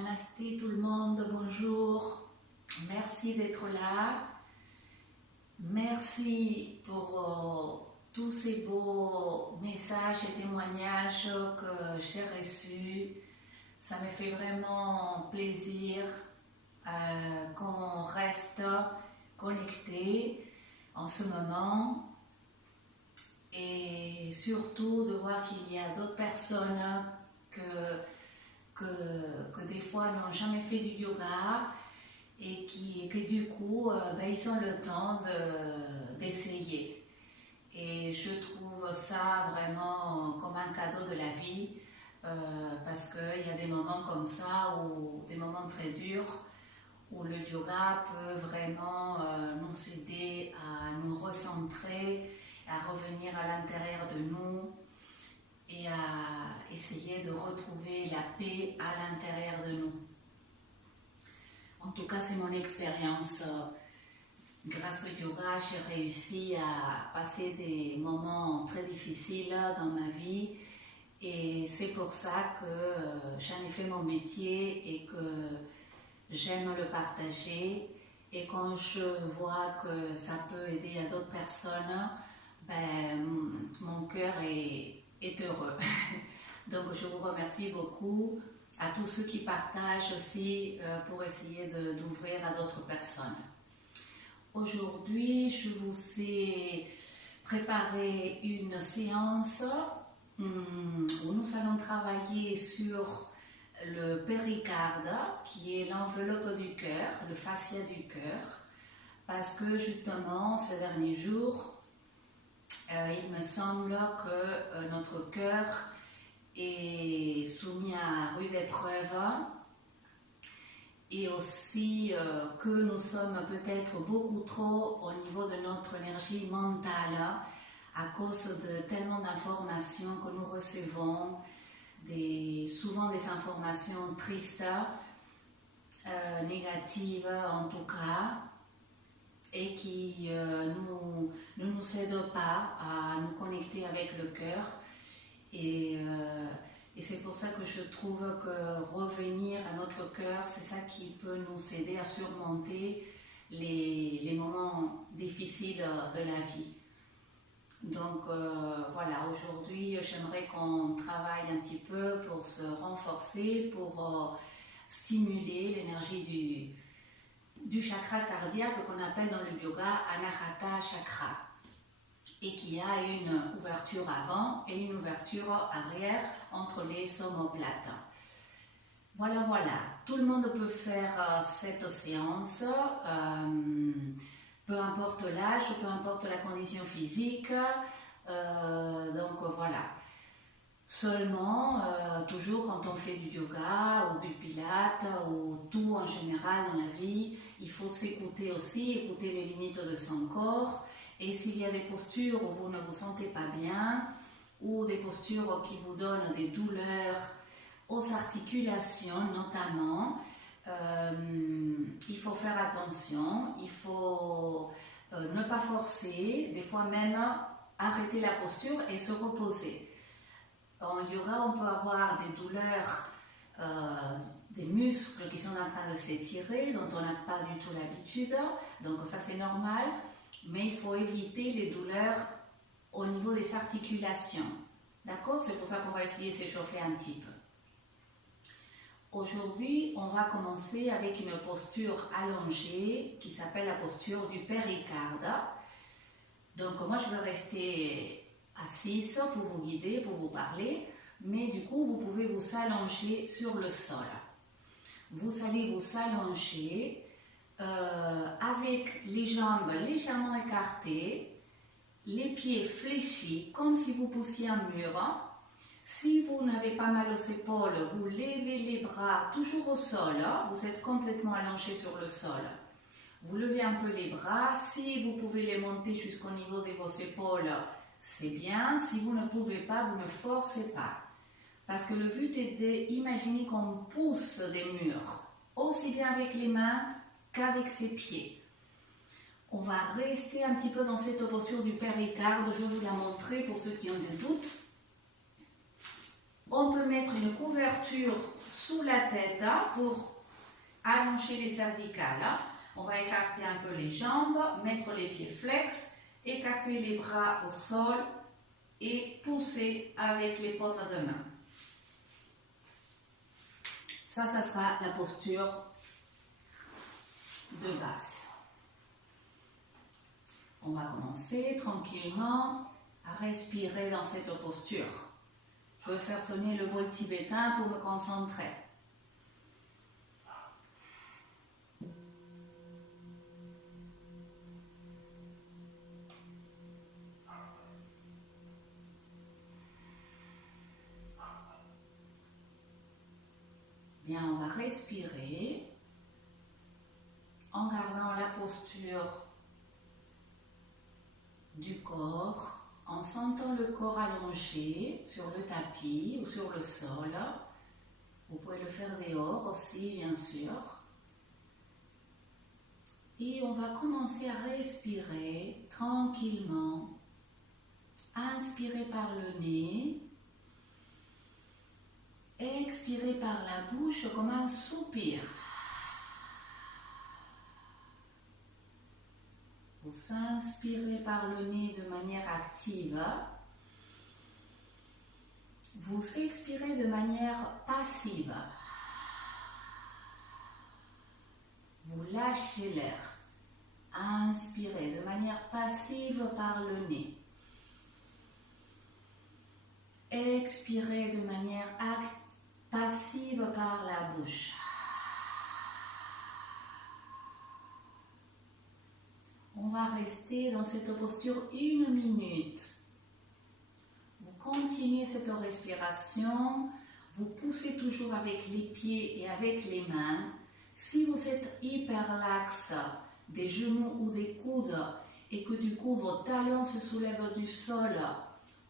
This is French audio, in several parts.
Namasté tout le monde, bonjour. Merci d'être là. Merci pour tous ces beaux messages et témoignages que j'ai reçus. Ça me fait vraiment plaisir qu'on reste connecté en ce moment et surtout de voir qu'il y a d'autres personnes que des fois n'ont jamais fait du yoga et que du coup ils ont le temps d'essayer. Et je trouve ça vraiment comme un cadeau de la vie parce qu'il y a des moments comme ça, ou des moments très durs, où le yoga peut vraiment nous aider à nous recentrer, à revenir à l'intérieur de nous et à essayer de retrouver la paix à l'intérieur de nous. En tout cas, c'est mon expérience. Grâce au yoga, j'ai réussi à passer des moments très difficiles dans ma vie et c'est pour ça que j'en ai fait mon métier et que j'aime le partager. Et quand je vois que ça peut aider à d'autres personnes, mon cœur est heureux. Donc je vous remercie beaucoup à tous ceux qui partagent aussi pour essayer d'ouvrir à d'autres personnes. Aujourd'hui, je vous ai préparé une séance où nous allons travailler sur le péricarde, qui est l'enveloppe du cœur, le fascia du cœur, parce que justement, ces derniers jours, il me semble que notre cœur est soumis à rude épreuve et aussi que nous sommes peut-être beaucoup trop au niveau de notre énergie mentale à cause de tellement d'informations que nous recevons, souvent des informations tristes, négatives en tout cas, et qui ne nous aident pas à nous connecter avec le cœur. Et c'est pour ça que je trouve que revenir à notre cœur, c'est ça qui peut nous aider à surmonter les moments difficiles de la vie. Donc voilà, aujourd'hui j'aimerais qu'on travaille un petit peu pour se renforcer, pour stimuler l'énergie du chakra cardiaque qu'on appelle dans le yoga Anahata Chakra, et qui a une ouverture avant et une ouverture arrière entre les omoplates. Voilà, tout le monde peut faire cette séance, peu importe l'âge, peu importe la condition physique, donc voilà. Seulement, toujours quand on fait du yoga ou du pilates ou tout en général dans la vie, il faut s'écouter aussi, écouter les limites de son corps. Et s'il y a des postures où vous ne vous sentez pas bien, ou des postures qui vous donnent des douleurs aux articulations notamment, il faut faire attention, il faut ne pas forcer, des fois même arrêter la posture et se reposer. En yoga, on peut avoir des douleurs, des muscles qui sont en train de s'étirer, dont on n'a pas du tout l'habitude, donc ça c'est normal, mais il faut éviter les douleurs au niveau des articulations. D'accord? C'est pour ça qu'on va essayer de s'échauffer un petit peu. Aujourd'hui, on va commencer avec une posture allongée qui s'appelle la posture du péricarde. Donc moi je vais rester assise pour vous guider, pour vous parler, mais du coup vous pouvez vous allonger sur le sol. Vous allez vous allonger avec les jambes légèrement écartées, les pieds fléchis comme si vous poussiez un mur. Si vous n'avez pas mal aux épaules, vous levez les bras toujours au sol, vous êtes complètement allongé sur le sol. Vous levez un peu les bras, si vous pouvez les monter jusqu'au niveau de vos épaules, c'est bien. Si vous ne pouvez pas, vous ne forcez pas. Parce que le but est d'imaginer qu'on pousse des murs, aussi bien avec les mains qu'avec ses pieds. On va rester un petit peu dans cette posture du péricarde. Je vais vous la montrer pour ceux qui ont des doutes. On peut mettre une couverture sous la tête pour allonger les cervicales. On va écarter un peu les jambes, mettre les pieds flex, écarter les bras au sol et pousser avec les paumes de main. Ça sera la posture de base. On va commencer tranquillement à respirer dans cette posture. Je vais faire sonner le bol tibétain pour me concentrer. Bien, on va respirer en gardant la posture du corps, en sentant le corps allongé sur le tapis ou sur le sol. Vous pouvez le faire dehors aussi, bien sûr. Et on va commencer à respirer tranquillement. Inspirez par le nez. Expirez par la bouche comme un soupir. Vous inspirez par le nez de manière active. Vous expirez de manière passive. Vous lâchez l'air. Inspirez de manière passive par le nez. Expirez de manière passive par la bouche. On va rester dans cette posture 1 minute. Vous continuez cette respiration. Vous poussez toujours avec les pieds et avec les mains. Si vous êtes hyperlaxe des genoux ou des coudes et que du coup vos talons se soulèvent du sol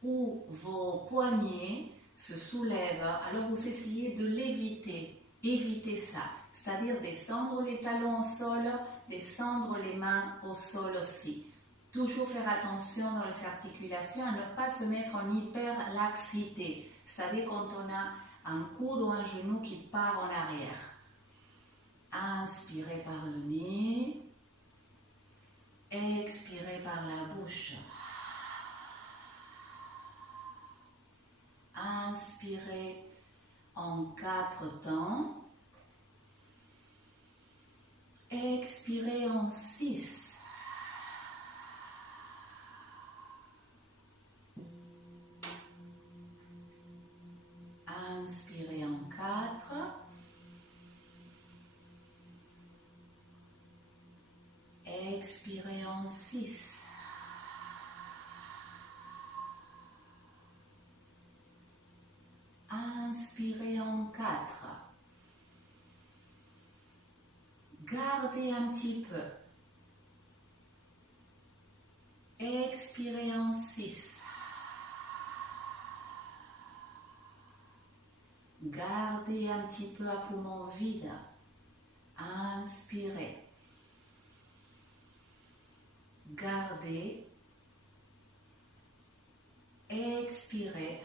ou vos poignets se soulèvent, alors vous essayez de l'éviter. Évitez ça. C'est-à-dire descendre les talons au sol, descendre les mains au sol aussi. Toujours faire attention dans les articulations à ne pas se mettre en hyperlaxité. C'est-à-dire quand on a un coude ou un genou qui part en arrière. Inspirez par le nez. Expirez par la bouche. Inspirez en 4 temps. Expirez en 6. Inspirez en 4. Expirez en 6. Inspirez en 4. Gardez un petit peu. Expirez en 6. Gardez un petit peu à poumon vide. Inspirez. Gardez. Expirez.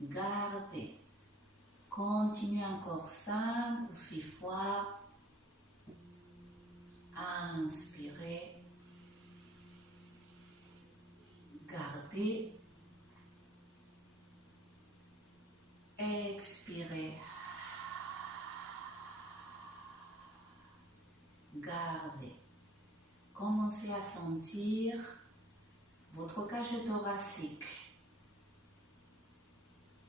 Gardez. Continuez encore 5 ou 6 fois. Inspirez. Gardez. Expirez. Gardez. Commencez à sentir votre cage thoracique,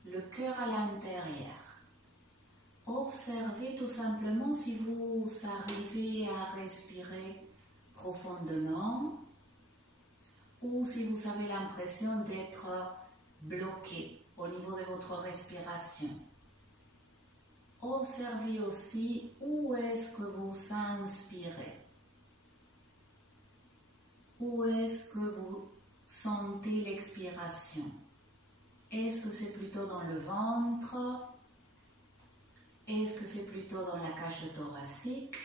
le cœur à l'intérieur. Observez tout simplement si vous arrivez à respirer profondément ou si vous avez l'impression d'être bloqué au niveau de votre respiration. Observez aussi où est-ce que vous inspirez. Où est-ce que vous sentez l'expiration? Est-ce que c'est plutôt dans le ventre? Est-ce que c'est plutôt dans la cage thoracique?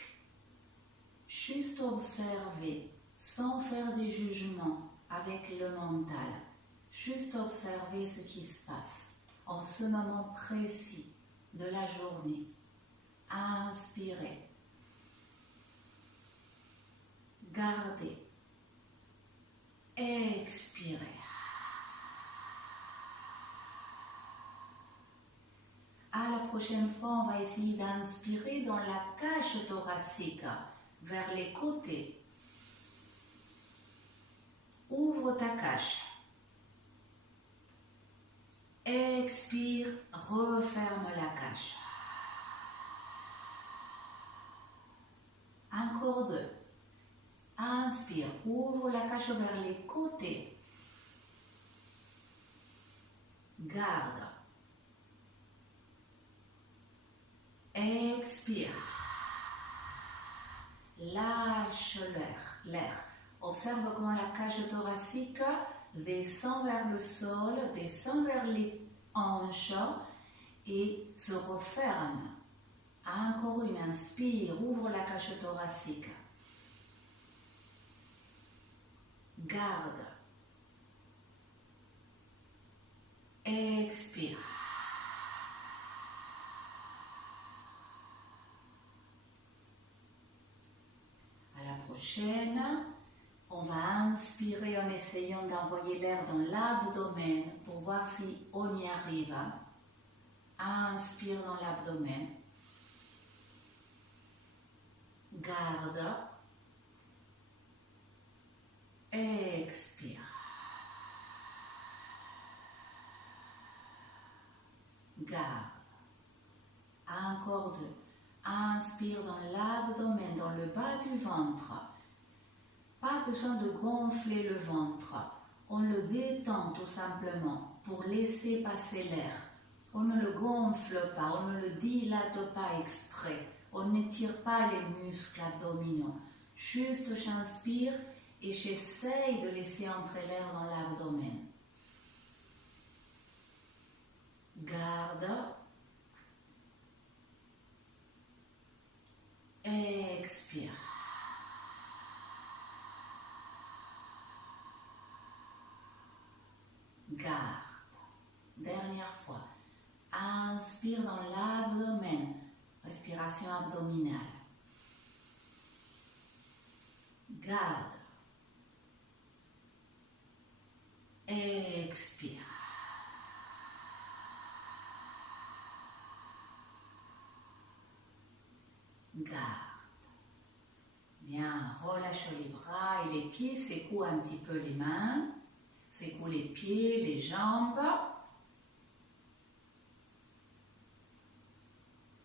Juste observer, sans faire des jugements. avec le mental. Juste observer ce qui se passe en ce moment précis de la journée. Inspirez. Gardez. Expirez. À la prochaine fois, on va essayer d'inspirer dans la cage thoracique, vers les côtés. Ouvre ta cage. Expire, referme la cage. Encore deux. Inspire, ouvre la cage vers les côtés. Garde. Expire. Lâche l'air. Observe comment la cage thoracique descend vers le sol, descend vers les hanches et se referme. Encore une, inspire, ouvre la cage thoracique. Garde. Expire. À la prochaine, on va inspirer en essayant d'envoyer l'air dans l'abdomen pour voir si on y arrive. Inspire dans l'abdomen. Garde. Expire. Garde. Encore deux. Inspire dans l'abdomen, dans le bas du ventre. Pas besoin de gonfler le ventre. On le détend tout simplement pour laisser passer l'air. On ne le gonfle pas, on ne le dilate pas exprès. On n'étire pas les muscles abdominaux. Juste j'inspire et j'essaye de laisser entrer l'air dans l'abdomen. Garde. Expire. Garde. Dernière fois. Inspire dans l'abdomen. Respiration abdominale. Garde. Expire. Garde. Bien, relâche les bras et les pieds, secoue un petit peu les mains, secoue les pieds, les jambes.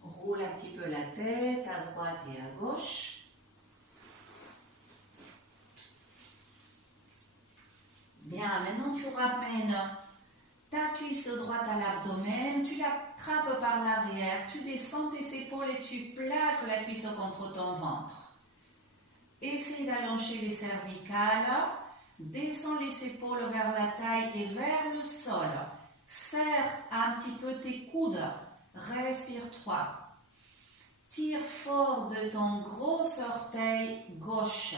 Roule un petit peu la tête à droite et à gauche. Bien, maintenant tu ramènes ta cuisse droite à l'abdomen, tu l'attrapes par l'arrière, tu descends tes épaules et tu plaques la cuisse contre ton ventre. Essaye d'allonger les cervicales, descends les épaules vers la taille et vers le sol. Serre un petit peu tes coudes, respire 3. Tire fort de ton gros orteil gauche.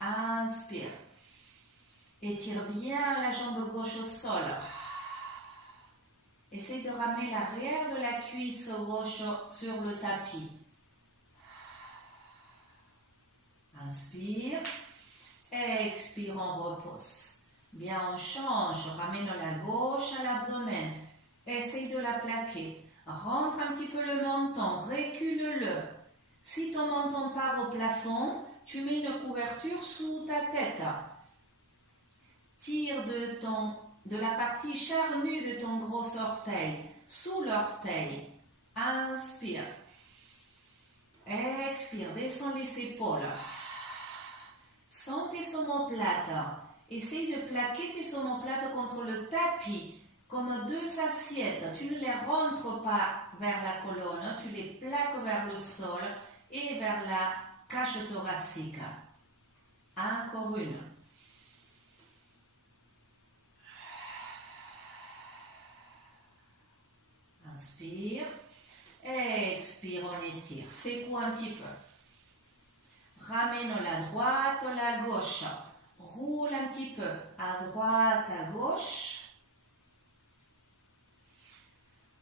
Inspire. Étire bien la jambe gauche au sol. Essaye de ramener l'arrière de la cuisse gauche sur le tapis. Inspire. Expire, on repose. Bien, on change. Ramène la gauche à l'abdomen. Essaye de la plaquer. Rentre un petit peu le menton. Recule-le. Si ton menton part au plafond, tu mets une couverture sous ta tête. Tire de la partie charnue de ton gros orteil, sous l'orteil. Inspire. Expire, descends les épaules. Sens tes omoplates. Essaye de plaquer tes omoplates contre le tapis, comme deux assiettes. Tu ne les rentres pas vers la colonne, tu les plaques vers le sol et vers la cage thoracique. Encore une. Inspire. Expire, on étire. Secoue un petit peu. Ramène la droite, la gauche. Roule un petit peu. À droite, à gauche.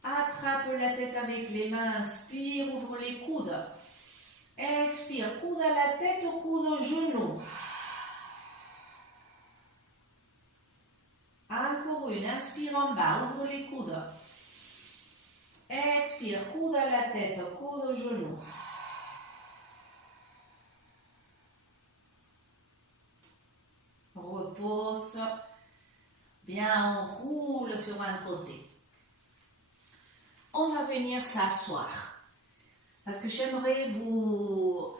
Attrape la tête avec les mains. Inspire, ouvre les coudes. Expire, coude à la tête, coude au genou. Encore une. Inspire en bas, ouvre les coudes. Expire, coude à la tête, coude au genou. Repose. Bien, on roule sur un côté. On va venir s'asseoir. Parce que j'aimerais vous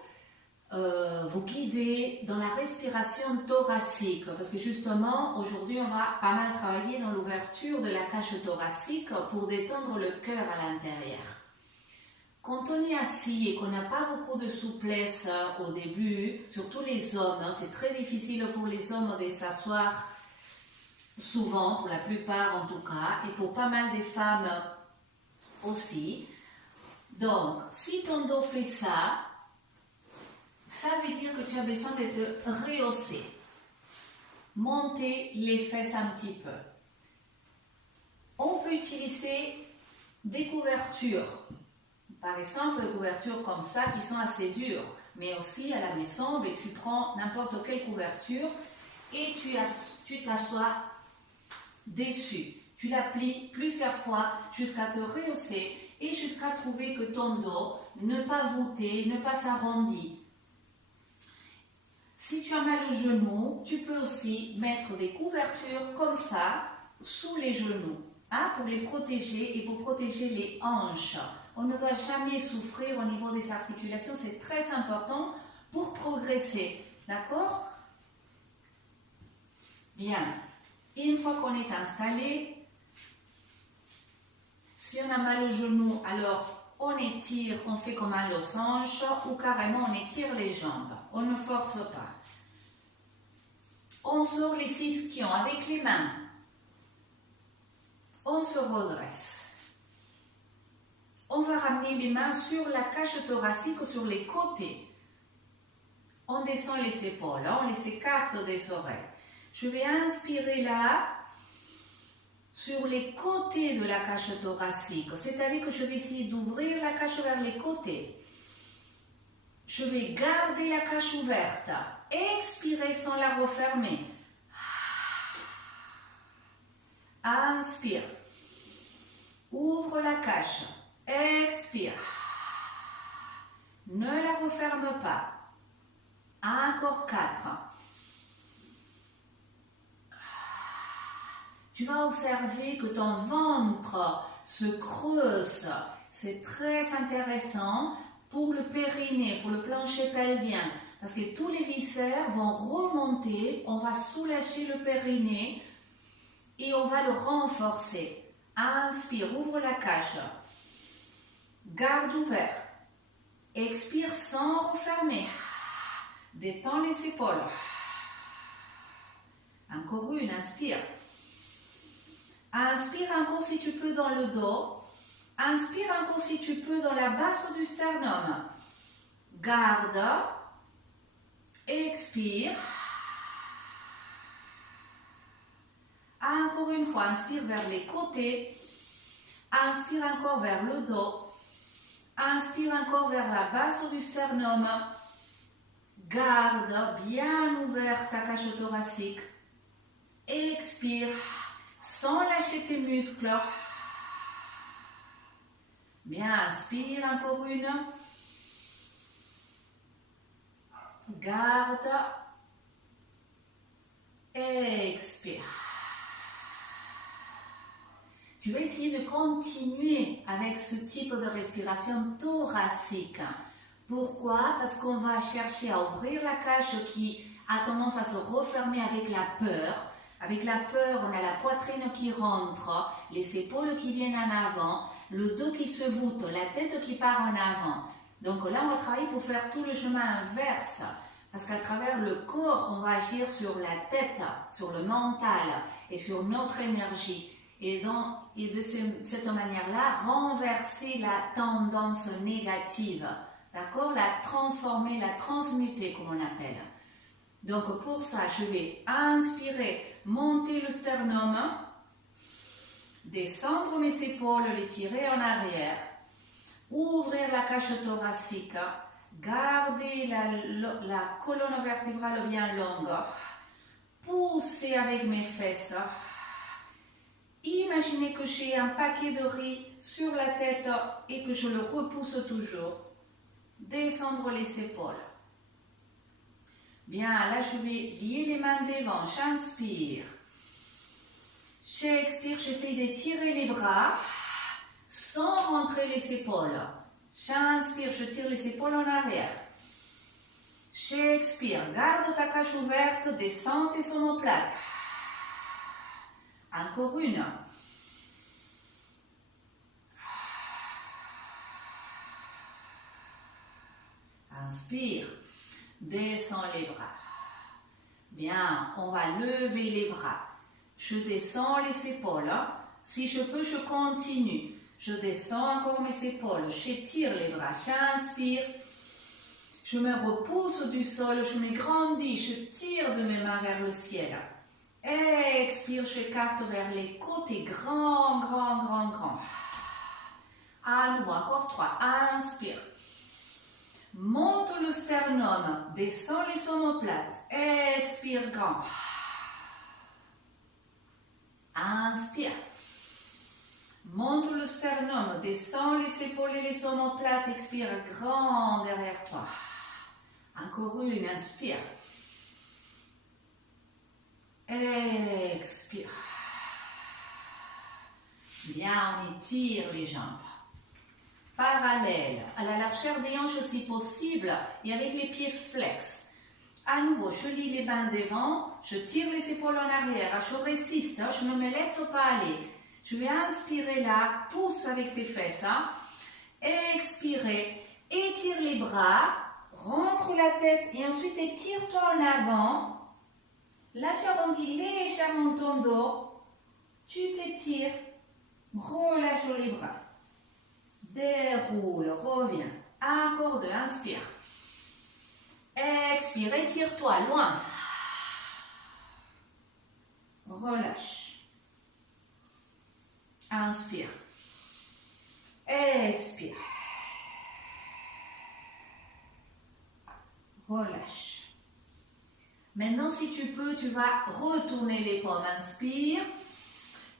guider dans la respiration thoracique. Parce que justement, aujourd'hui, on va pas mal travailler dans l'ouverture de la cage thoracique pour détendre le cœur à l'intérieur. Quand on est assis et qu'on n'a pas beaucoup de souplesse au début, surtout les hommes, c'est très difficile pour les hommes de s'asseoir souvent, pour la plupart en tout cas, et pour pas mal des femmes aussi. Donc, si ton dos fait ça, ça veut dire que tu as besoin de te rehausser. Monter les fesses un petit peu. On peut utiliser des couvertures. Par exemple, des couvertures comme ça qui sont assez dures. Mais aussi à la maison, tu prends n'importe quelle couverture et tu t'assois dessus. Tu la plies plusieurs fois jusqu'à te rehausser et jusqu'à trouver que ton dos ne pas voûté, ne pas s'arrondir. Si tu as mal au genou, tu peux aussi mettre des couvertures comme ça sous les genoux pour les protéger et pour protéger les hanches. On ne doit jamais souffrir au niveau des articulations, c'est très important pour progresser. D'accord? Bien. Une fois qu'on est installé, si on a mal au genou, alors on étire, on fait comme un losange ou carrément on étire les jambes. On ne force pas. On sort les ischions avec les mains. On se redresse. On va ramener les mains sur la cage thoracique, sur les côtés. On descend les épaules, on les écarte des oreilles. Je vais inspirer là, sur les côtés de la cage thoracique. C'est-à-dire que je vais essayer d'ouvrir la cage vers les côtés. Je vais garder la cage ouverte. Expirer sans la refermer. Inspire. Ouvre la cage. Expire. Ne la referme pas. Encore 4. Tu vas observer que ton ventre se creuse. C'est très intéressant pour le périnée, pour le plancher pelvien. Parce que tous les viscères vont remonter, on va soulager le périnée et on va le renforcer. Inspire, ouvre la cage. Garde ouvert. Expire sans refermer. Détends les épaules. Encore une, inspire. Inspire encore si tu peux dans le dos. Inspire encore si tu peux dans la base du sternum. Garde. Expire. Encore une fois, inspire vers les côtés. Inspire encore vers le dos. Inspire encore vers la base du sternum. Garde bien ouverte ta cage thoracique. Expire sans lâcher tes muscles. Bien, inspire encore une. Garde. Expire. Tu vas essayer de continuer avec ce type de respiration thoracique. Pourquoi? Parce qu'on va chercher à ouvrir la cage qui a tendance à se refermer avec la peur. Avec la peur, on a la poitrine qui rentre, les épaules qui viennent en avant, le dos qui se voûte, la tête qui part en avant. Donc là, on va travailler pour faire tout le chemin inverse. Parce qu'à travers le corps, on va agir sur la tête, sur le mental et sur notre énergie. Et de cette manière-là, renverser la tendance négative. d'accord? La transformer, la transmuter, comme on appelle. Donc pour ça, je vais inspirer, monter le sternum, descendre mes épaules, les tirer en arrière, ouvrir la cage thoracique, garder la colonne vertébrale bien longue, pousser avec mes fesses. Imaginez que j'ai un paquet de riz sur la tête et que je le repousse toujours. Descendre les épaules. Bien, là je vais lier les mains devant, j'inspire. J'expire, j'essaie de tirer les bras sans rentrer les épaules. J'inspire, je tire les épaules en arrière. J'expire, garde ta cage ouverte, descends tes omoplates. Encore une. Inspire, descends les bras. Bien, on va lever les bras. Je descends les épaules. Si je peux, je continue. Je descends encore mes épaules. J'étire les bras. J'inspire. Je me repousse du sol. Je me grandis. Je tire de mes mains vers le ciel. Expire. J'écarte vers les côtés. Grand, grand, grand, grand. À nouveau, encore 3. Inspire. Monte le sternum. Descends les omoplates. Expire grand. Inspire. Monte le sternum. Descends les épaules et les omoplates. Expire grand derrière toi. Encore une. Inspire. Expire. Bien, on étire les jambes. Parallèle, à la largeur des hanches si possible et avec les pieds flex. À nouveau, je lie les mains devant, je tire les épaules en arrière, je résiste, je ne me laisse pas aller. Je vais inspirer là, pousse avec tes fesses. Expirer, étire les bras, rentre la tête et ensuite étire-toi en avant. Là, tu arrondis légèrement ton dos, tu t'étires, relâche les bras. Déroule, reviens. Encore 2, inspire. Expire, étire-toi loin. Relâche. Inspire. Expire. Relâche. Maintenant, si tu peux, tu vas retourner les paumes. Inspire.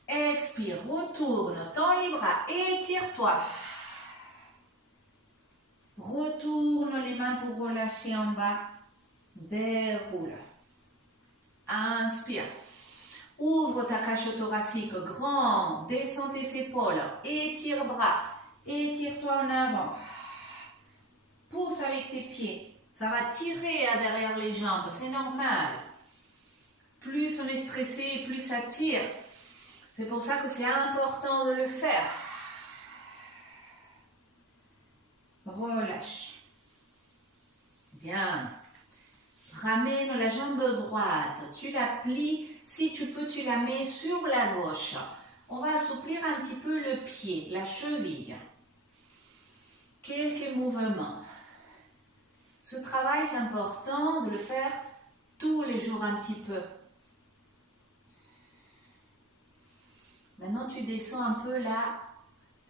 Expire, retourne, tends les bras, étire-toi. Retourne les mains pour relâcher en bas. Déroule. Inspire. Ouvre ta cage thoracique grand. Descends tes épaules. Étire bras. Étire-toi en avant. Pousse avec tes pieds. Ça va tirer derrière les jambes. C'est normal. Plus on est stressé, plus ça tire. C'est pour ça que c'est important de le faire. Relâche. Bien. Ramène la jambe droite. Tu la plies. Si tu peux, tu la mets sur la gauche. On va assouplir un petit peu le pied, la cheville. Quelques mouvements. Ce travail, c'est important de le faire tous les jours un petit peu. Maintenant, tu descends un peu là,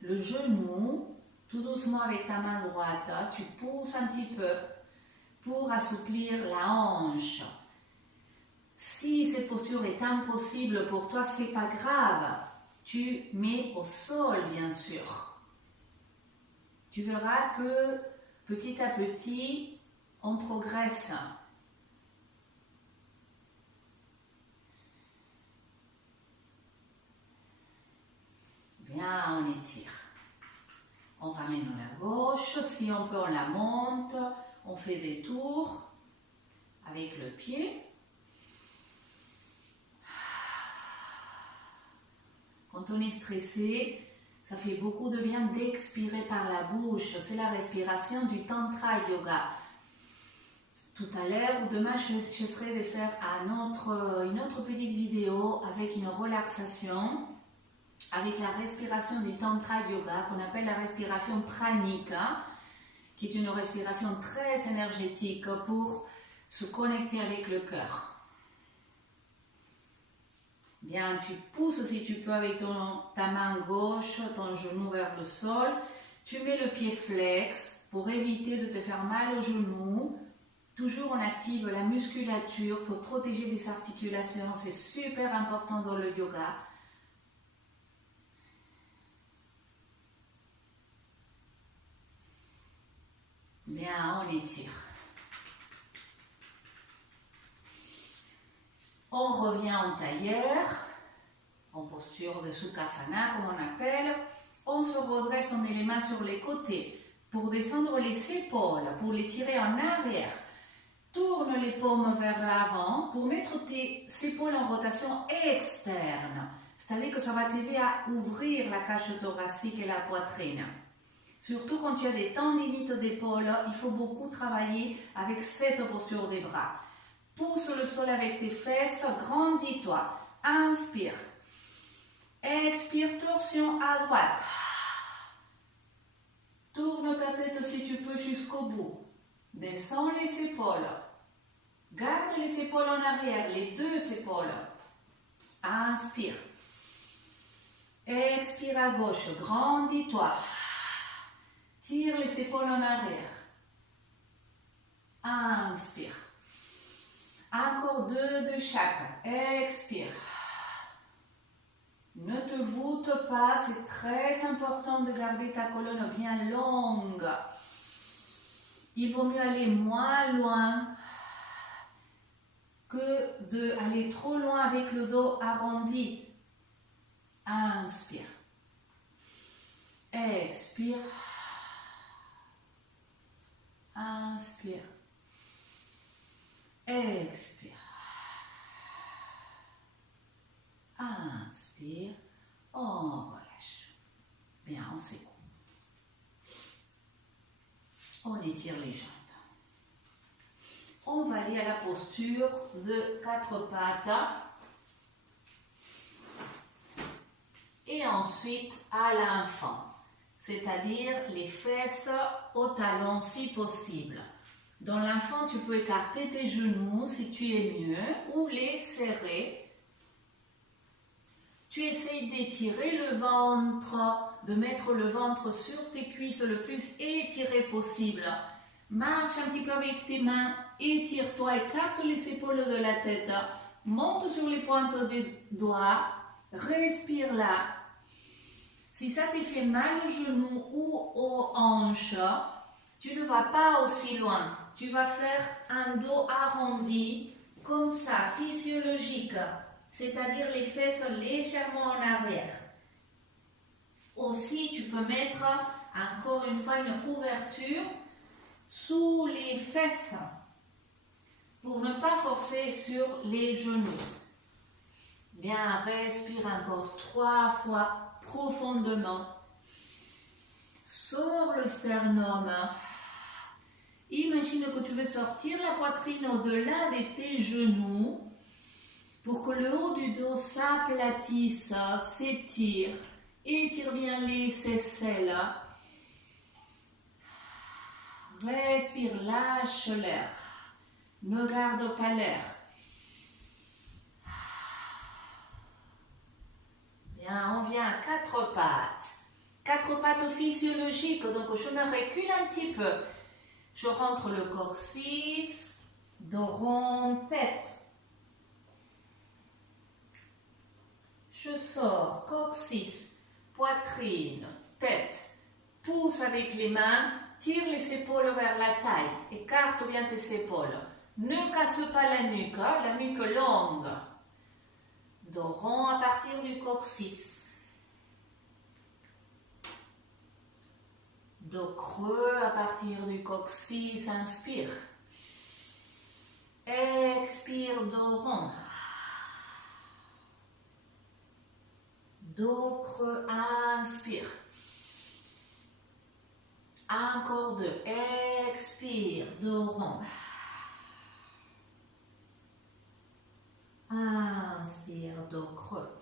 le genou. Tout doucement avec ta main droite, tu pousses un petit peu pour assouplir la hanche. Si cette posture est impossible pour toi, c'est pas grave. Tu mets au sol, bien sûr. Tu verras que petit à petit, on progresse. Bien, on étire. On ramène la gauche, si on peut on la monte, on fait des tours avec le pied. Quand on est stressé, ça fait beaucoup de bien d'expirer par la bouche. C'est la respiration du Tantra Yoga. Tout à l'heure ou demain, je serai de faire une autre petite vidéo avec une relaxation. Avec la respiration du Tantra Yoga, qu'on appelle la respiration pranique. qui est une respiration très énergétique pour se connecter avec le cœur. Bien, tu pousses si tu peux avec ta main gauche, ton genou vers le sol. Tu mets le pied flex pour éviter de te faire mal au genou. Toujours on active la musculature pour protéger les articulations. C'est super important dans le yoga. Bien, on étire. On revient en tailleur, en posture de Sukhasana comme on appelle. On se redresse, on met les mains sur les côtés pour descendre les épaules, pour les tirer en arrière. Tourne les paumes vers l'avant pour mettre tes épaules en rotation externe. C'est-à-dire que ça va t'aider à ouvrir la cage thoracique et la poitrine. Surtout quand tu as des tendinites d'épaule, il faut beaucoup travailler avec cette posture des bras. Pousse le sol avec tes fesses, grandis-toi. Inspire. Expire, torsion à droite. Tourne ta tête si tu peux jusqu'au bout. Descends les épaules. Garde les épaules en arrière, les deux épaules. Inspire. Expire à gauche, grandis-toi. Tire les épaules en arrière. Inspire. Encore deux de chaque. Expire. Ne te voûte pas, c'est très important de garder ta colonne bien longue. Il vaut mieux aller moins loin que d'aller trop loin avec le dos arrondi. Inspire. Expire. Inspire. Expire. Inspire. On relâche. Bien, on secoue. On étire les jambes. On va aller à la posture de 4 pattes. Et ensuite à l'enfant. C'est-à-dire les fesses au talon si possible. Dans l'enfant, tu peux écarter tes genoux si tu es mieux ou les serrer. Tu essayes d'étirer le ventre, de mettre le ventre sur tes cuisses le plus étiré possible. Marche un petit peu avec tes mains, étire-toi, écarte les épaules de la tête, monte sur les pointes des doigts, respire là. Si ça te fait mal au genou ou aux hanches, tu ne vas pas aussi loin. Tu vas faire un dos arrondi, comme ça, physiologique. C'est-à-dire les fesses légèrement en arrière. Aussi, tu peux mettre, encore une fois, une couverture sous les fesses pour ne pas forcer sur les genoux. Bien, respire encore 3 fois profondément. Sors le sternum. Imagine que tu veux sortir la poitrine au-delà de tes genoux pour que le haut du dos s'aplatisse, s'étire. Étire bien les aisselles. Respire, lâche l'air. Ne garde pas l'air. Bien, on vient à 4 pattes. 4 pattes physiologiques, donc je me recule un petit peu. Je rentre le coccyx, dos rond, tête. Je sors, coccyx, poitrine, tête. Pousse avec les mains, tire les épaules vers la taille. Écarte bien tes épaules. Ne casse pas la nuque longue. Dos rond à partir du coccyx. Dos creux à partir du coccyx, inspire. Expire, dos rond. Dos creux, inspire. Encore 2. Expire, dos rond. Inspire, dos creux.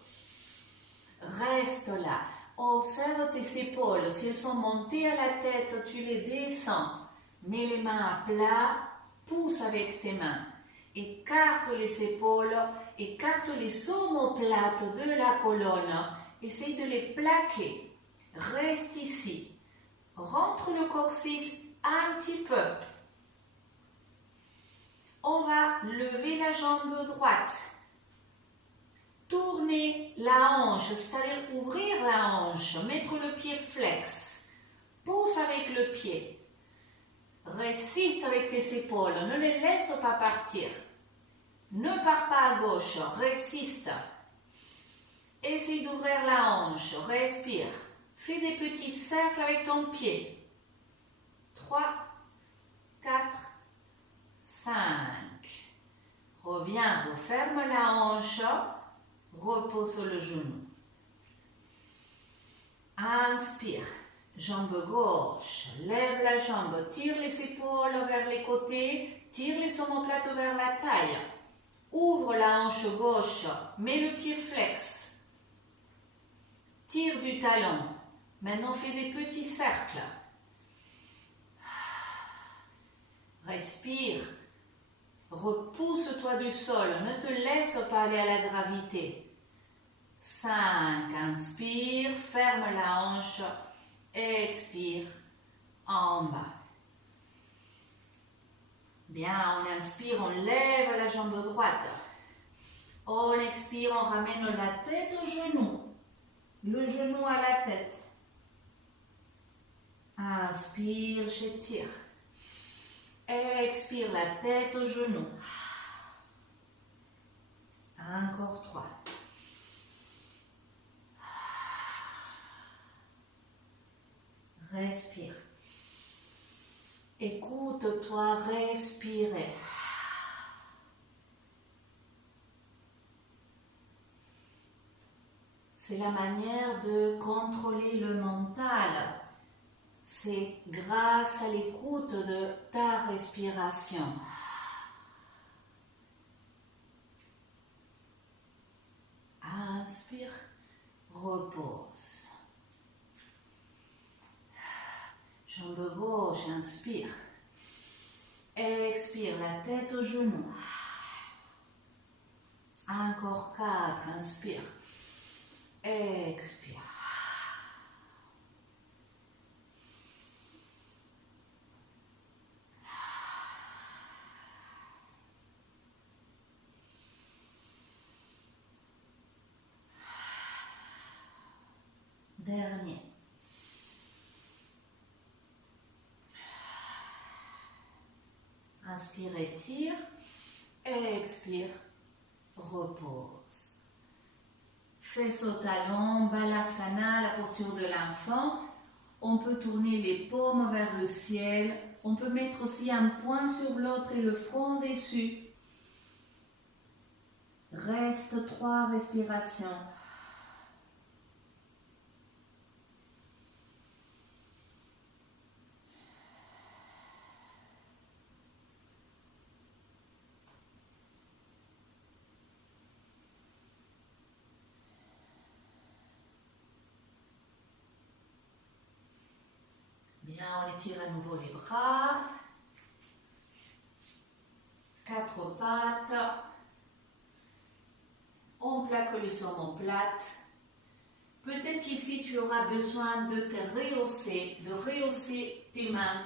Reste là. Observe tes épaules. Si elles sont montées à la tête, tu les descends. Mets les mains à plat, pousse avec tes mains. Écarte les épaules, écarte les omoplates de la colonne. Essaye de les plaquer. Reste ici. Rentre le coccyx un petit peu. On va lever la jambe droite. Tourner la hanche, c'est-à-dire ouvrir la hanche. Mettre le pied flex. Pousse avec le pied. Résiste avec tes épaules, ne les laisse pas partir. Ne pars pas à gauche, résiste. Essaye d'ouvrir la hanche, respire. Fais des petits cercles avec ton pied. 3, 4, 5. Reviens, referme la hanche, repose le genou. Inspire. Jambe gauche, lève la jambe, tire les épaules vers les côtés, tire les omoplates vers la taille. Ouvre la hanche gauche, mets le pied flex. Tire du talon. Maintenant, fais des petits cercles. Respire. Repousse-toi du sol, ne te laisse pas aller à la gravité. 5. Inspire, ferme la hanche. Expire en bas. Bien, on inspire, on lève la jambe droite. On expire, on ramène la tête au genou. Le genou à la tête. Inspire, j'étire. Expire, la tête au genou. Encore 3. Respire. Écoute-toi respirer. C'est la manière de contrôler le mental. C'est grâce à l'écoute de ta respiration. Inspire, repose. Jambe gauche, inspire. Expire, la tête au genou. Encore 4, inspire. Expire. Dernier. Inspire, étire. Expire, repose. Fesses au talon, Balasana, la posture de l'enfant. On peut tourner les paumes vers le ciel. On peut mettre aussi un point sur l'autre et le front dessus. Reste 3 respirations. Bien, on étire à nouveau les bras. 4 pattes. On plaque les omoplates. Peut-être qu'ici tu auras besoin de te rehausser tes mains,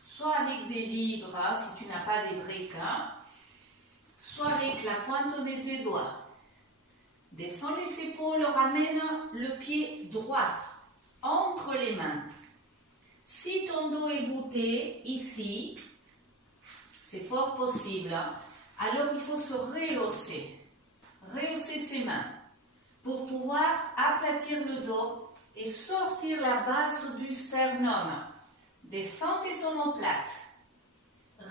soit avec des livres, si tu n'as pas des briques, soit avec la pointe de tes doigts. Descends les épaules, ramène le pied droit entre les mains. Si ton dos est voûté ici, c'est fort possible, alors il faut se rehausser ses mains pour pouvoir aplatir le dos et sortir la base du sternum. Descends tes omoplates,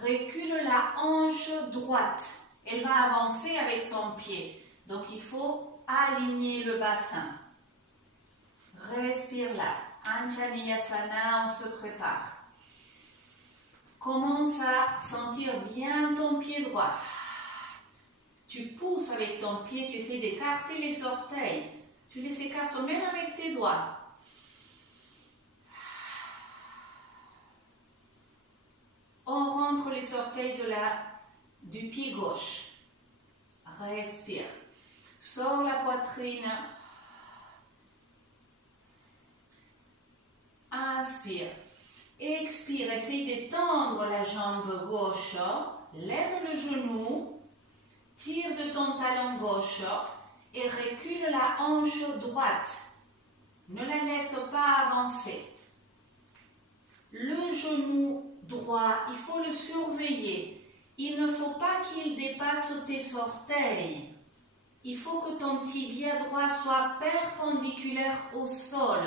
recule la hanche droite, elle va avancer avec son pied, donc il faut aligner le bassin. Respire là. Anjaneyasana, on se prépare. Commence à sentir bien ton pied droit. Tu pousses avec ton pied, tu essaies d'écarter les orteils. Tu les écartes même avec tes doigts. les orteils du pied gauche. Respire. Sors la poitrine. Inspire. Expire. Essaye d'étendre la jambe gauche. Lève le genou. Tire de ton talon gauche et recule la hanche droite. Ne la laisse pas avancer. Le genou droit, il faut le surveiller. Il ne faut pas qu'il dépasse tes orteils. Il faut que ton tibia droit soit perpendiculaire au sol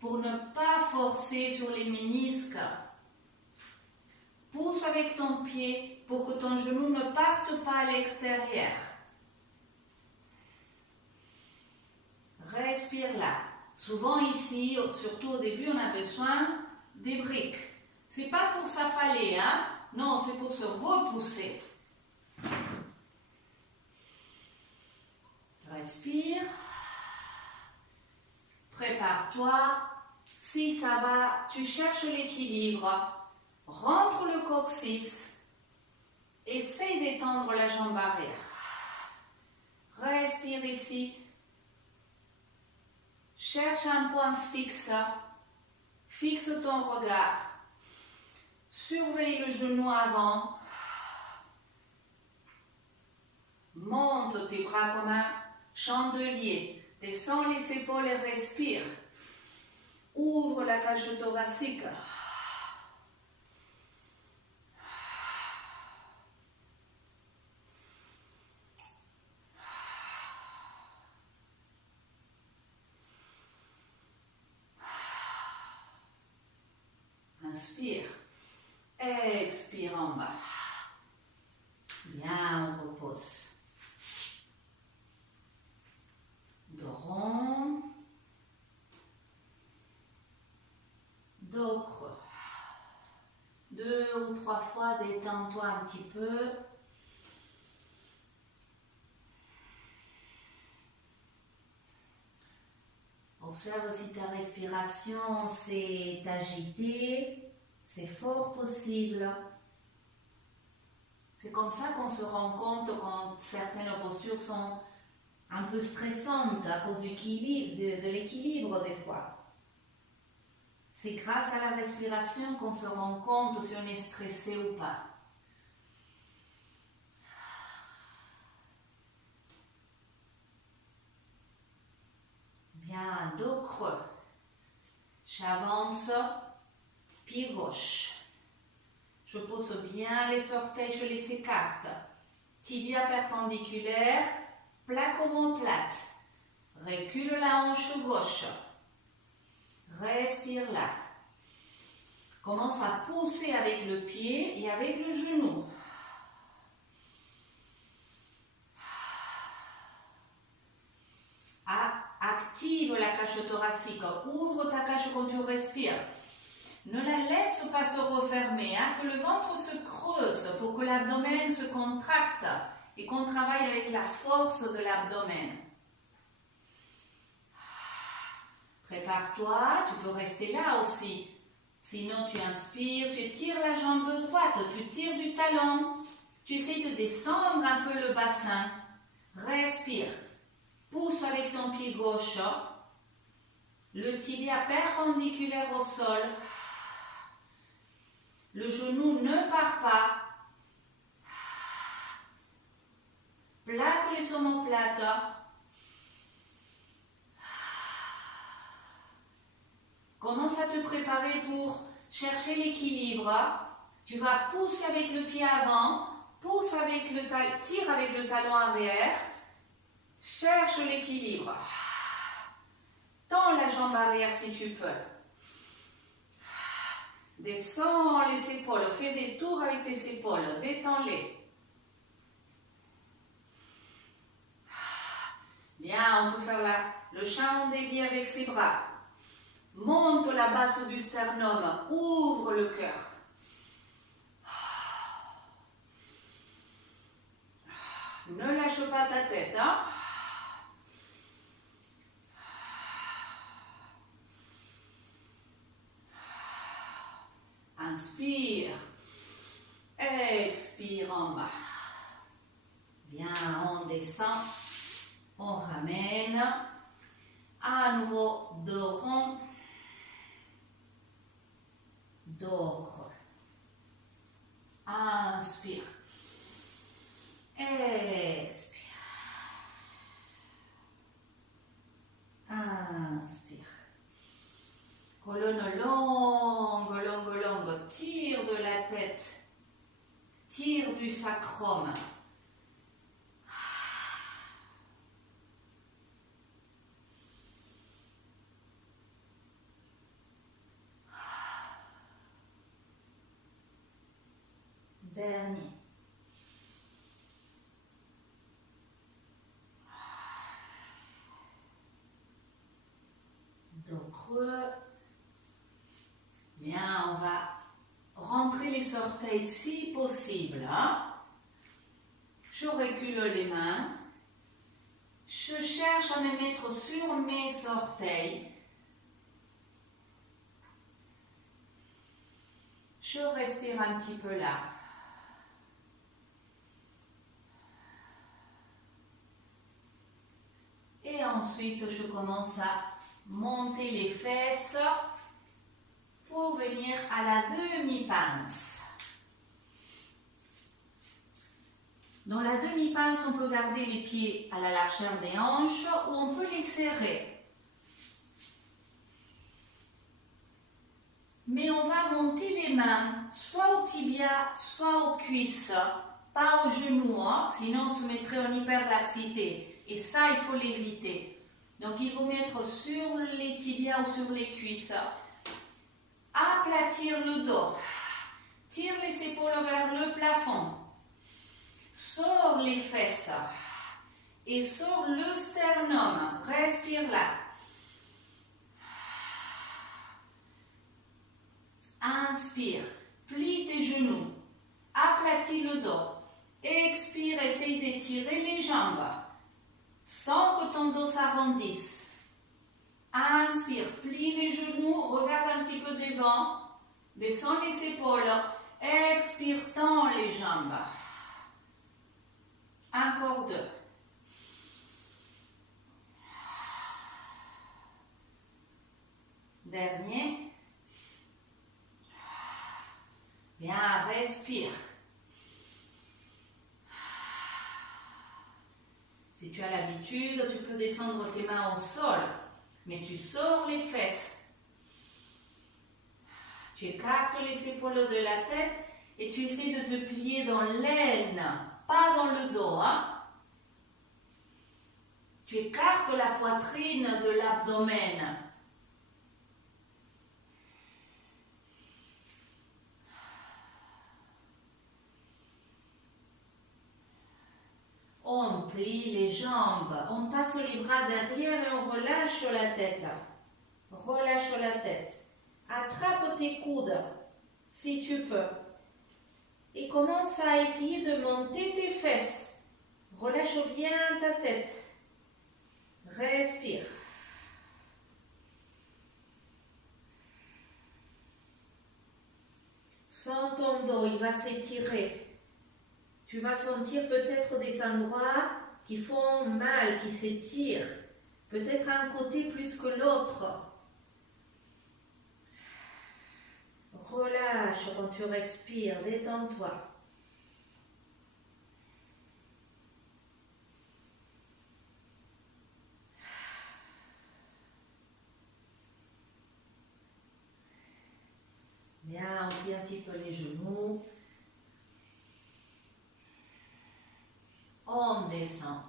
pour ne pas forcer sur les ménisques. Pousse avec ton pied pour que ton genou ne parte pas à l'extérieur. Respire là. Souvent ici, surtout au début, on a besoin des briques. C'est pas pour s'affaler, hein? Non, c'est pour se repousser. Respire. Prépare-toi. Si ça va, tu cherches l'équilibre. Rentre le coccyx. Essaye d'étendre la jambe arrière. Respire ici. Cherche un point fixe. Fixe ton regard. Surveille le genou avant. Monte tes bras comme un chandelier. Descends les épaules et respire. Ouvre la cage thoracique. Inspire. Expire en bas. Bien, on repose. Dos rond. Dos creux. 2 ou 3 fois, détends-toi un petit peu. Observe si ta respiration s'est agitée. C'est fort possible. C'est comme ça qu'on se rend compte quand certaines postures sont un peu stressantes à cause de l'équilibre des fois. C'est grâce à la respiration qu'on se rend compte si on est stressé ou pas. Bien, dos creux. J'avance, pied gauche. Je pose bien les orteils, je les écarte. Tibia perpendiculaire, plaque omoplate. Recule la hanche gauche. Respire là. Commence à pousser avec le pied et avec le genou. Active la cage thoracique. Ouvre ta cage quand tu respires. Ne la laisse pas se refermer, hein, que le ventre se creuse pour que l'abdomen se contracte et qu'on travaille avec la force de l'abdomen. Prépare-toi, tu peux rester là aussi. Sinon, tu inspires, tu tires la jambe droite, tu tires du talon. Tu essaies de descendre un peu le bassin. Respire. Pousse avec ton pied gauche. Le tibia perpendiculaire au sol. Le genou ne part pas. Plaque les omoplates. Commence à te préparer pour chercher l'équilibre. Tu vas pousser avec le pied avant, tire avec le talon arrière. Cherche l'équilibre. Tends la jambe arrière si tu peux. Descends les épaules. Fais des tours avec tes épaules. Détends-les. Bien, on peut faire le chat dédié avec ses bras. Monte la base du sternum. Ouvre le cœur. Ne lâche pas ta tête, hein? Inspire. expire en bas. Bien, on descend, on ramène. À nouveau, dos rond, dos creux. Inspire. Expire. Inspire. Colonne longue, longue, longue. Tire de la tête. Tire du sacrum. Dernier. Dos creux. Bien, on va rentrer les orteils si possible. Hein? Je recule les mains. Je cherche à me mettre sur mes orteils. Je respire un petit peu là. Et ensuite, je commence à monter les fesses pour venir à la demi-pince. Dans la demi-pince, on peut garder les pieds à la largeur des hanches ou on peut les serrer. Mais on va monter les mains, soit au tibia, soit aux cuisses, pas aux genoux, hein, sinon on se mettrait en hyperlaxité. Et ça, il faut l'éviter. Donc il faut mettre sur les tibias ou sur les cuisses. Aplatir le dos. Tire les épaules vers le plafond. Sors les fesses. Et sors le sternum. Respire là. Inspire, plie tes genoux, aplatis le dos. Expire, essaye d'étirer les jambes sans que ton dos s'arrondisse. Inspire, plie les genoux, regarde un petit peu devant, descends les épaules. Expire, tends les jambes. Encore 2. Dernier. Bien, respire. Si tu as l'habitude, tu peux descendre tes mains au sol, mais tu sors les fesses. Tu écartes les épaules de la tête et tu essaies de te plier dans l'aine, pas dans le dos. Hein? Tu écartes la poitrine de l'abdomen. On plie les jambes, on passe les bras derrière et on relâche la tête. Relâche la tête. Attrape tes coudes, si tu peux. Et commence à essayer de monter tes fesses. Relâche bien ta tête. Respire. Sens ton dos, il va s'étirer. Tu vas sentir peut-être des endroits qui font mal, qui s'étirent. Peut-être un côté plus que l'autre. Relâche quand tu respires, détends-toi. Bien, on plie un petit peu les genoux. On descend.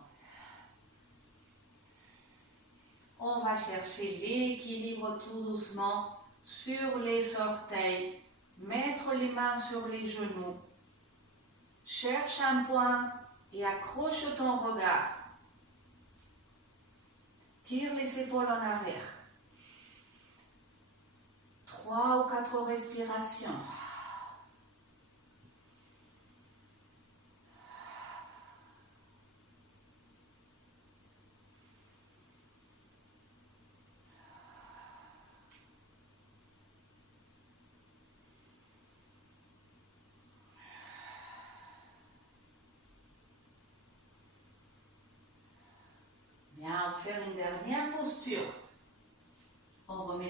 On va chercher l'équilibre tout doucement sur les orteils. Mettre les mains sur les genoux. Cherche un point et accroche ton regard. Tire les épaules en arrière. 3 ou 4 respirations.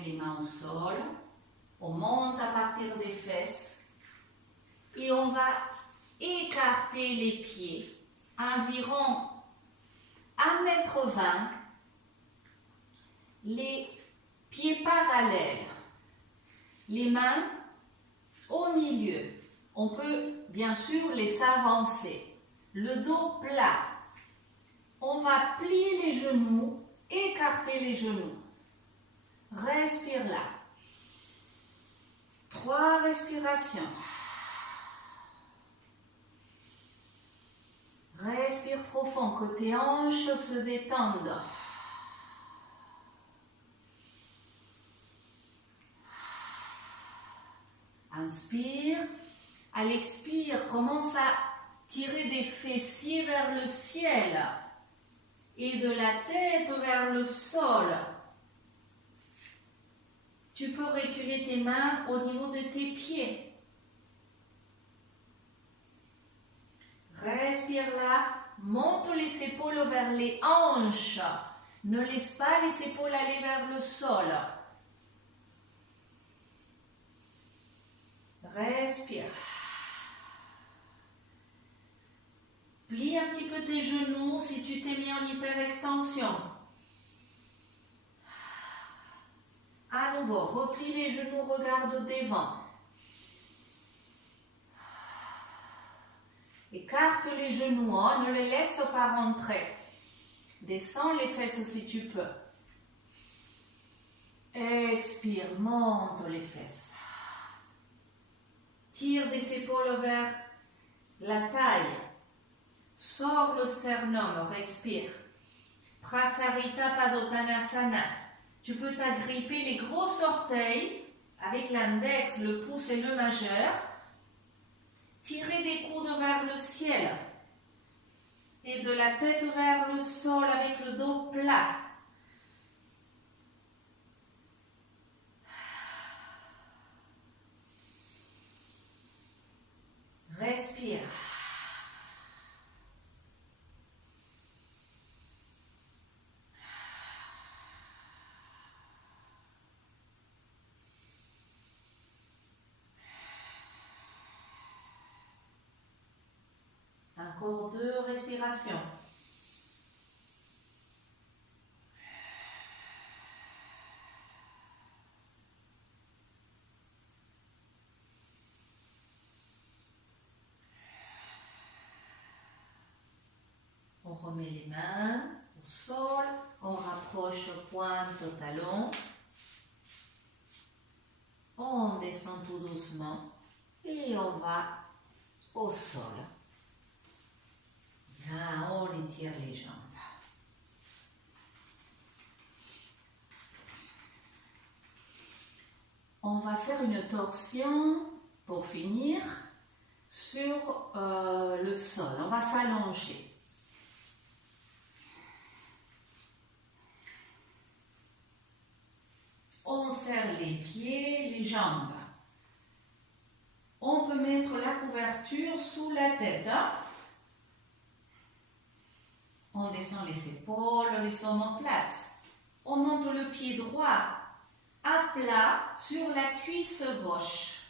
les mains au sol. On monte à partir des fesses. Et on va écarter les pieds environ 1,20 m. Les pieds parallèles. Les mains au milieu. On peut bien sûr les avancer. Le dos plat. On va plier les genoux, écarter les genoux. Respire là. 3 respirations. Respire profond, côté hanche se détendent. Inspire. À l'expire, commence à tirer des fessiers vers le ciel et de la tête vers le sol. Tu peux reculer tes mains au niveau de tes pieds. Respire là, monte les épaules vers les hanches. Ne laisse pas les épaules aller vers le sol. Respire. Plie un petit peu tes genoux si tu t'es mis en hyperextension. À nouveau, replie les genoux, regarde devant. Écarte les genoux, ne les laisse pas rentrer. Descends les fesses si tu peux. Expire, monte les fesses. Tire des épaules vers la taille. Sors le sternum, respire. Prasarita Padottanasana. Tu peux t'agripper les gros orteils avec l'index, le pouce et le majeur. Tirer des coudes vers le ciel. Et de la tête vers le sol avec le dos plat. Respire. Encore 2 respirations. On remet les mains au sol, on rapproche pointe au talon. On descend tout doucement et on va au sol. Bien, on étire les jambes. On va faire une torsion pour finir sur le sol. On va s'allonger. On serre les pieds, les jambes. On peut mettre la couverture sous la tête. On descend les épaules, les omoplates. On monte le pied droit à plat sur la cuisse gauche.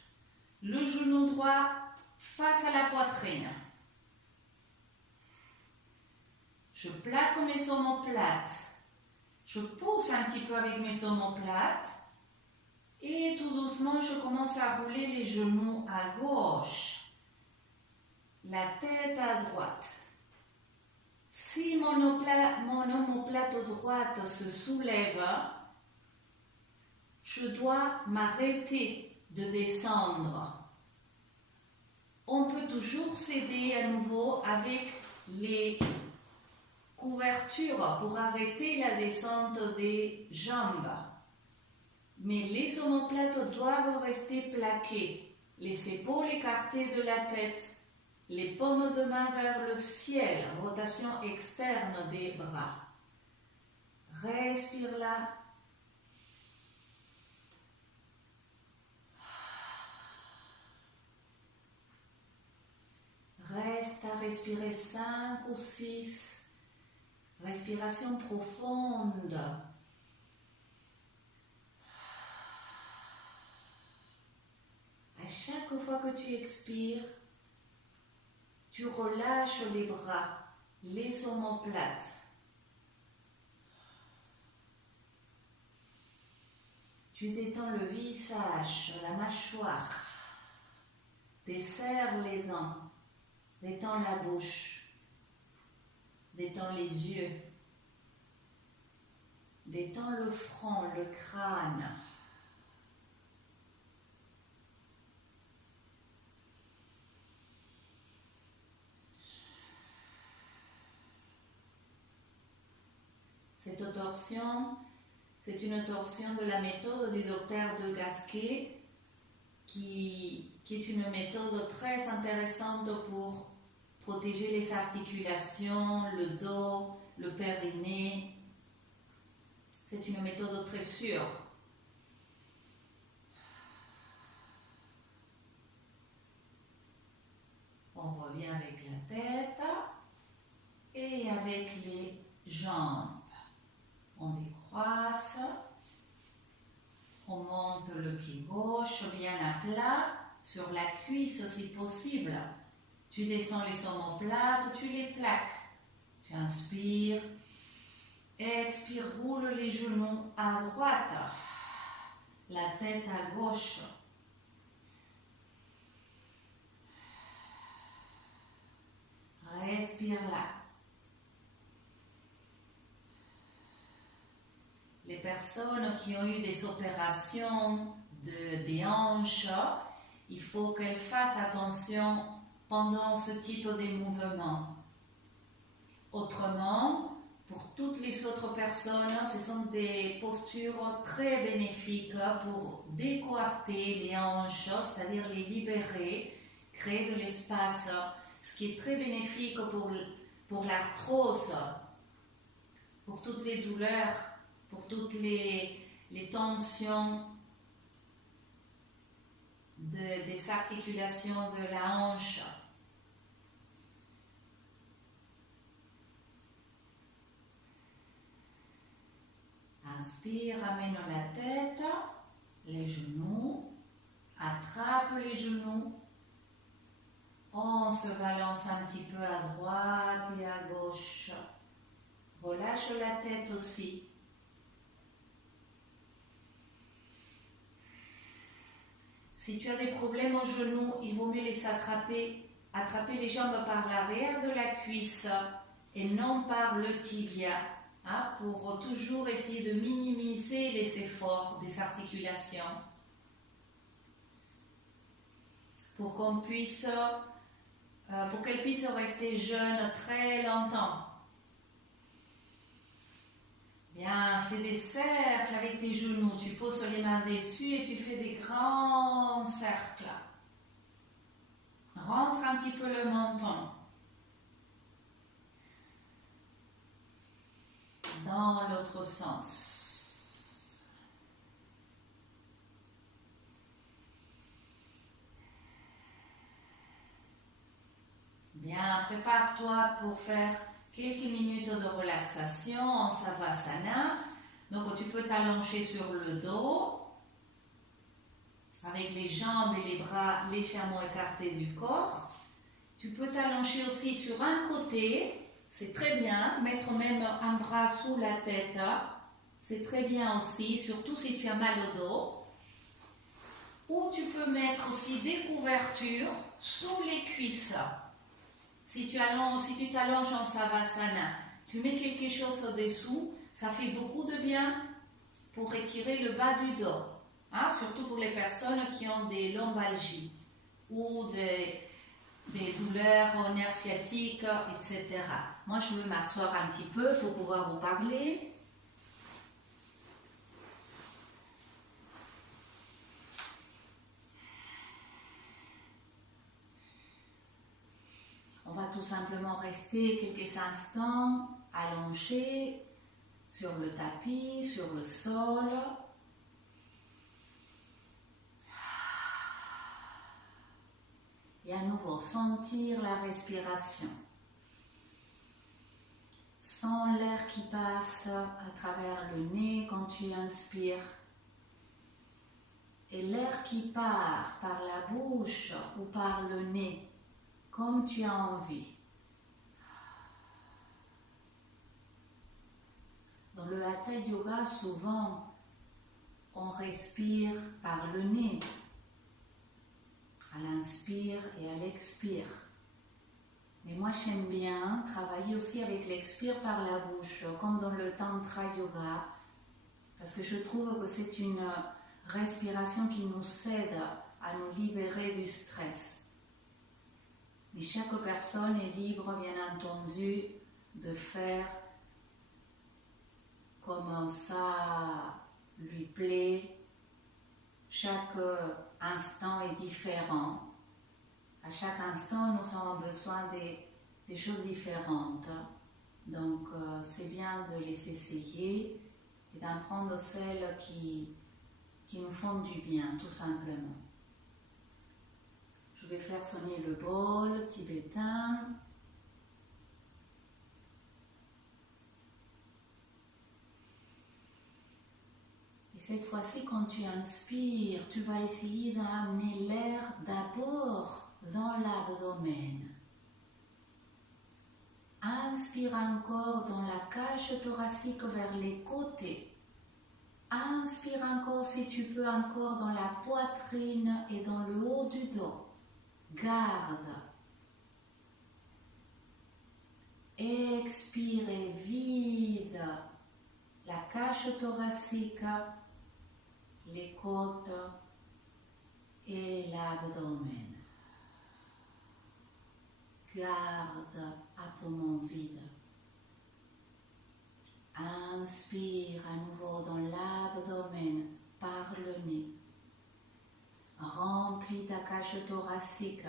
Le genou droit face à la poitrine. Je plaque mes omoplates. Je pousse un petit peu avec mes omoplates. Et tout doucement, je commence à rouler les genoux à gauche. La tête à droite. Si mon omoplate droite se soulève, je dois m'arrêter de descendre. On peut toujours s'aider à nouveau avec les couvertures pour arrêter la descente des jambes. Mais les omoplates doivent rester plaquées, les épaules écartées de la tête, les paumes de main vers le ciel, rotation externe des bras. Respire là. Reste à respirer 5 ou 6 respirations profondes. que tu expires, tu relâches les bras, les omoplates. Tu détends le visage, la mâchoire, desserres les dents, détends la bouche, détends les yeux, détends le front, le crâne. Cette torsion, c'est une torsion de la méthode du docteur de Gasquet qui est une méthode très intéressante pour protéger les articulations, le dos, le périnée. C'est une méthode très sûre. On revient avec la tête et avec les jambes. On décroisse, on monte le pied gauche bien à plat, sur la cuisse si possible. Tu descends les omoplates, tu les plaques. Tu inspires, expire, roule les genoux à droite, la tête à gauche. Respire là. Les personnes qui ont eu des opérations des hanches, il faut qu'elles fassent attention pendant ce type de mouvement. Autrement, pour toutes les autres personnes, ce sont des postures très bénéfiques pour décoarter les hanches, c'est-à-dire les libérer, créer de l'espace, ce qui est très bénéfique pour l'arthrose, pour toutes les douleurs, pour toutes les tensions des articulations de la hanche. Inspire, ramène la tête, les genoux, attrape les genoux. On se balance un petit peu à droite et à gauche. Relâche la tête aussi. Si tu as des problèmes aux genoux, il vaut mieux les attraper les jambes par l'arrière de la cuisse et non par le tibia, pour toujours essayer de minimiser les efforts des articulations, pour qu'elles puissent rester jeunes très longtemps. Bien, fais des cercles avec tes genoux, tu poses les mains dessus et tu fais des grands cercles. Rentre un petit peu le menton dans l'autre sens. Bien, prépare-toi pour faire quelques minutes de relaxation en Savasana. Donc tu peux t'allonger sur le dos avec les jambes et les bras légèrement écartés du corps. Tu peux t'allonger aussi sur un côté, c'est très bien. Mettre même un bras sous la tête, c'est très bien aussi, surtout si tu as mal au dos. Ou tu peux mettre aussi des couvertures sous les cuisses. Si tu t'allonges en Savasana, tu mets quelque chose au-dessous, ça fait beaucoup de bien pour étirer le bas du dos. Surtout pour les personnes qui ont des lombalgies ou des douleurs nerfs sciatiques, etc. Moi, je veux m'asseoir un petit peu pour pouvoir vous parler. On va tout simplement rester quelques instants allongés sur le tapis, sur le sol. Et à nouveau, sentir la respiration. Sens l'air qui passe à travers le nez quand tu inspires. et l'air qui part par la bouche ou par le nez, comme tu as envie. Dans le Hatha Yoga, souvent, on respire par le nez, à l'inspire et à l'expire. Mais moi, j'aime bien travailler aussi avec l'expire par la bouche, comme dans le Tantra Yoga, parce que je trouve que c'est une respiration qui nous aide à nous libérer du stress. Mais chaque personne est libre, bien entendu, de faire comme ça lui plaît. Chaque instant est différent. À chaque instant, nous avons besoin des choses différentes. Donc, c'est bien de les essayer et d'en prendre celles qui nous font du bien, tout simplement. Je vais faire sonner le bol tibétain. Et cette fois-ci, quand tu inspires, tu vas essayer d'amener l'air d'abord dans l'abdomen. Inspire encore dans la cage thoracique vers les côtés. Inspire encore si tu peux, encore dans la poitrine et dans le haut du dos. Garde. Expire et vide la cage thoracique, les côtes et l'abdomen. Garde à poumon vide. Inspire à nouveau dans l'abdomen par le nez. Remplis ta cage thoracique.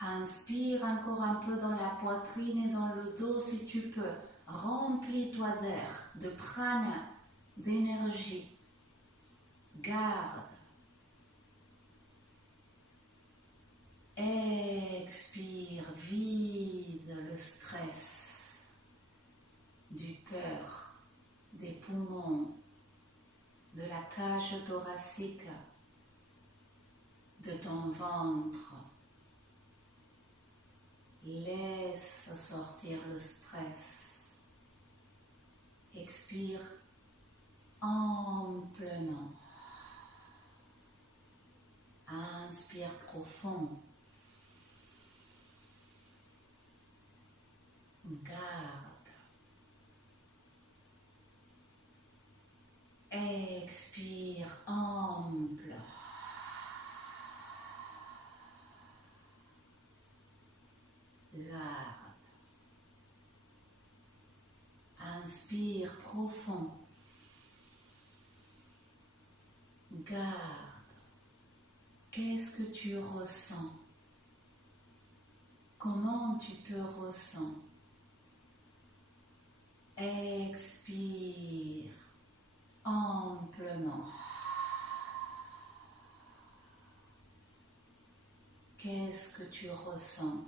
Inspire encore un peu dans la poitrine et dans le dos si tu peux. Remplis-toi d'air, de prana, d'énergie. Garde. Expire, vide le stress du cœur, des poumons, de la cage thoracique, de ton ventre. Laisse sortir le stress. Expire amplement. Inspire profond. Garde. Expire ample. Garde. Inspire profond. Garde. Qu'est-ce que tu ressens? Comment tu te ressens? Expire amplement. Qu'est-ce que tu ressens?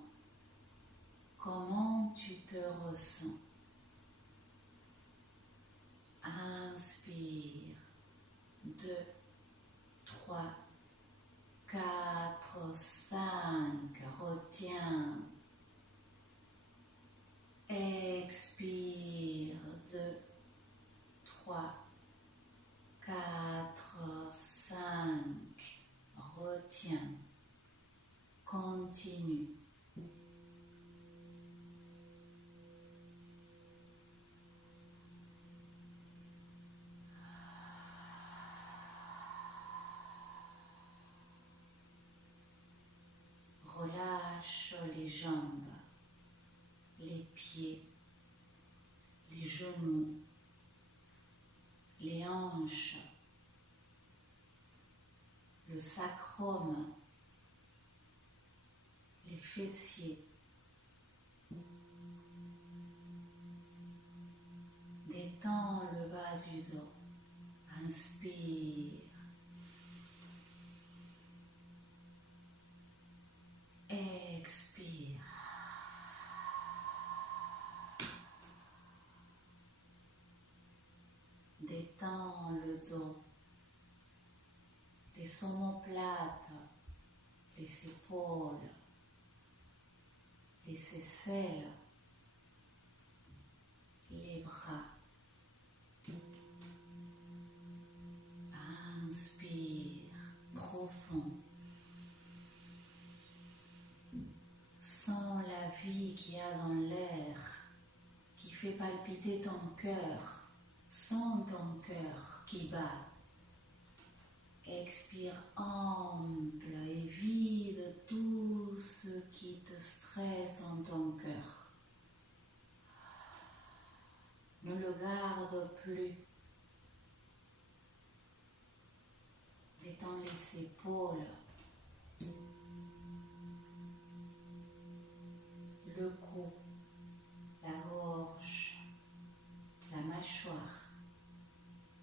Comment tu te ressens? Inspire. 2, 3, 4, 5. Retiens. Expire. 2, 3, 4, 5. Retiens. Continue. Relâche les jambes, les pieds, les genoux, les hanches, le sacrum, les fessiers. Détends le bas du dos. Inspire. Expire. Détends le dos, les omoplates, les épaules, les aisselles, les bras. Inspire profond. Sens la vie qu'il y a dans l'air, qui fait palpiter ton cœur. Sens ton cœur qui bat. Expire ample et vide tout ce qui te stresse dans ton cœur. Ne le garde plus. Détends les épaules, le cou, la gorge, la mâchoire,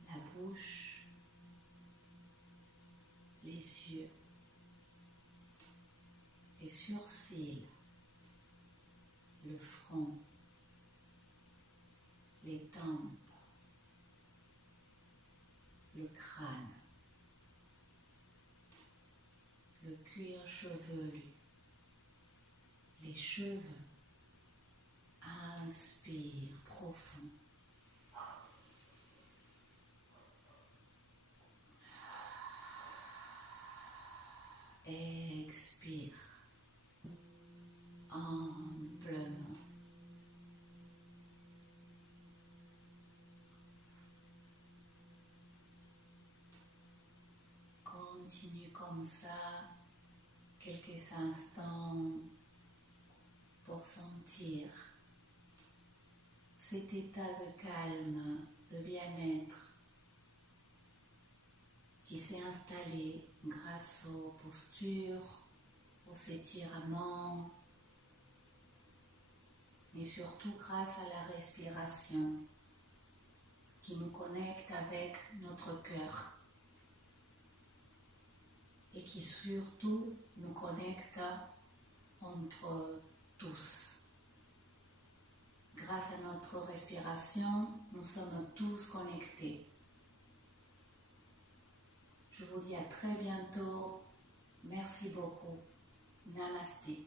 la bouche, les yeux, les sourcils, le front, les tempes, le crâne, le cuir chevelu, les cheveux. Inspire profond. Expire amplement. Continue comme ça quelques instants pour sentir cet état de calme, de bien-être qui s'est installé grâce aux postures, aux étirements, mais surtout grâce à la respiration qui nous connecte avec notre cœur et qui surtout nous connecte entre tous. Grâce à notre respiration, nous sommes tous connectés. Je vous dis à très bientôt. Merci beaucoup. Namasté.